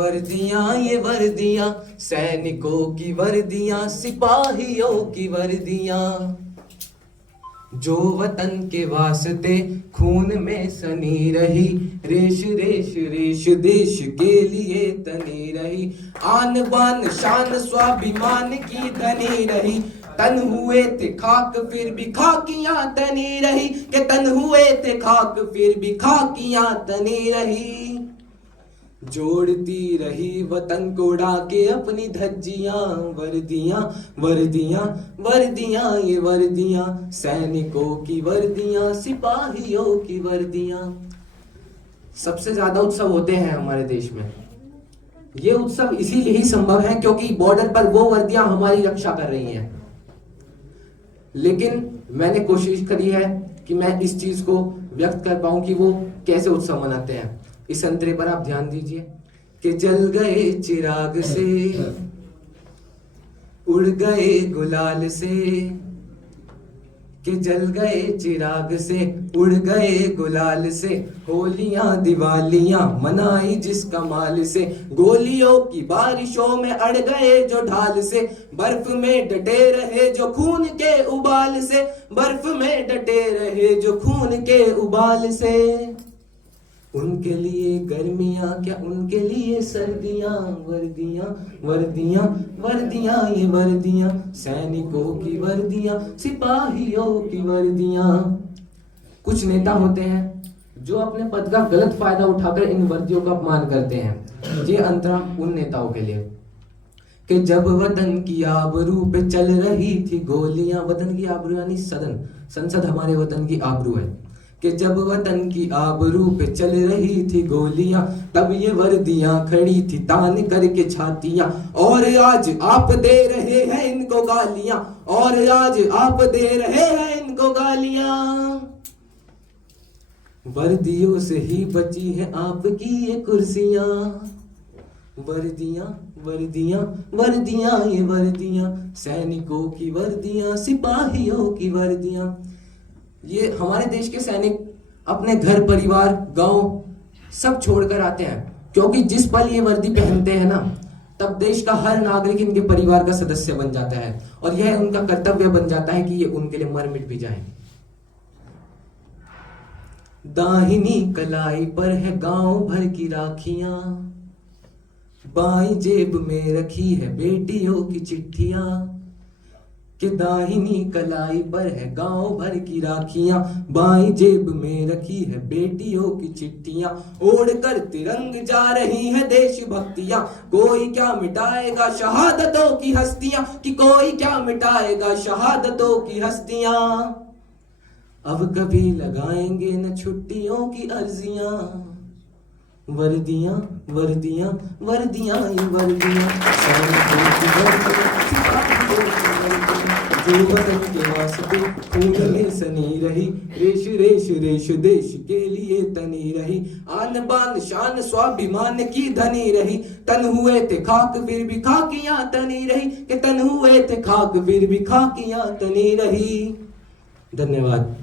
वर्दियां ये वर्दियां, सैनिकों की वर्दियां, सिपाहियों की वर्दियां, जो वतन के वास्ते खून में सनी रही, रेश रेश रेश देश के लिए तनी रही, आन बान शान स्वाभिमान की धनी रही, तन हुए थे खाक फिर भी खाकियां तनी रही, के तन हुए थे खाक फिर भी खाकियां तनी रही, जोड़ती रही वतन को उड़ा के अपनी धज्जियां, वर्दियां वर्दियां वर्दियां ये वर्दियां, सैनिकों की वर्दियां, सिपाहियों की वर्दियां। सबसे ज्यादा उत्सव होते हैं हमारे देश में। ये उत्सव इसीलिए ही संभव है क्योंकि बॉर्डर पर वो वर्दियां हमारी रक्षा कर रही हैं। लेकिन मैंने कोशिश करी है कि मैं इस चीज को व्यक्त कर पाऊं कि वो कैसे उत्सव मनाते हैं। इस अंतरे पर आप ध्यान दीजिए कि जल गए चिराग से, उड़ गए गुलाल से, कि जल गए चिराग से, उड़ गए गुलाल से, होलियां दिवालियां मनाई जिस कमाल से, गोलियों की बारिशों में अड़ गए जो ढाल से, बर्फ में डटे रहे जो खून के उबाल से, बर्फ में डटे रहे जो खून के उबाल से, उनके लिए गर्मियां क्या उनके लिए सर्दियां, वर्दियां वर्दियां वर्दियां ये वर्दियां, सैनिकों की वर्दियां, सिपाहियों की वर्दियां। कुछ नेता होते हैं जो अपने पद का गलत फायदा उठाकर इन वर्दियों का अपमान करते हैं। ये अंतरा उन नेताओं के लिए कि जब वतन की आबरू पे चल रही थी गोलियां, वतन की आबरू यानी सदन, संसद हमारे वतन की आबरू है, कि जब वतन की आबरू पे चल रही थी गोलियां, तब ये वर्दियां खड़ी थी तान करके छातियां, और आज आप दे रहे हैं इनको गालियां, और आज आप दे रहे हैं इनको गालियां, वर्दियों से ही बची है आपकी ये कुर्सियां, वर्दियां वर्दियां वर्दियां ये वर्दियां, सैनिकों की वर्दियां, सिपाहियों की वर्दियां। ये हमारे देश के सैनिक अपने घर परिवार गांव सब छोड़कर आते हैं, क्योंकि जिस पल ये वर्दी पहनते हैं ना, तब देश का हर नागरिक इनके परिवार का सदस्य बन जाता है, और यह उनका कर्तव्य बन जाता है कि ये उनके लिए मर मिट भी जाए। दाहिनी कलाई पर है गांव भर की राखियां, बाईं जेब में रखी है बेटियों की चिट्ठियां, कि दाहिनी कलाई पर है गांव भर की राखियां, बाईं जेब में रखी है बेटियों की चिट्ठियां, ओढ़कर तिरंग जा रही है देशभक्तियां, कोई क्या मिटाएगा शहादतों की हस्तियां, कि कोई क्या मिटाएगा शहादतों की हस्तियां, अब कभी लगाएंगे न छुट्टियों की अर्जियां, वर्दियां वर्दियां वर्दियां ये वर्दियां, जो वतन के वास्ते खून में सनी रही, रेश रेश रेश देश के लिए तनी रही, आन बान शान स्वाभिमान की धनी रही, तन हुए थे खाक फिर भी खाकियां तनी रही, कि तन हुए थे खाक फिर भी खाकियां तनी रही। धन्यवाद।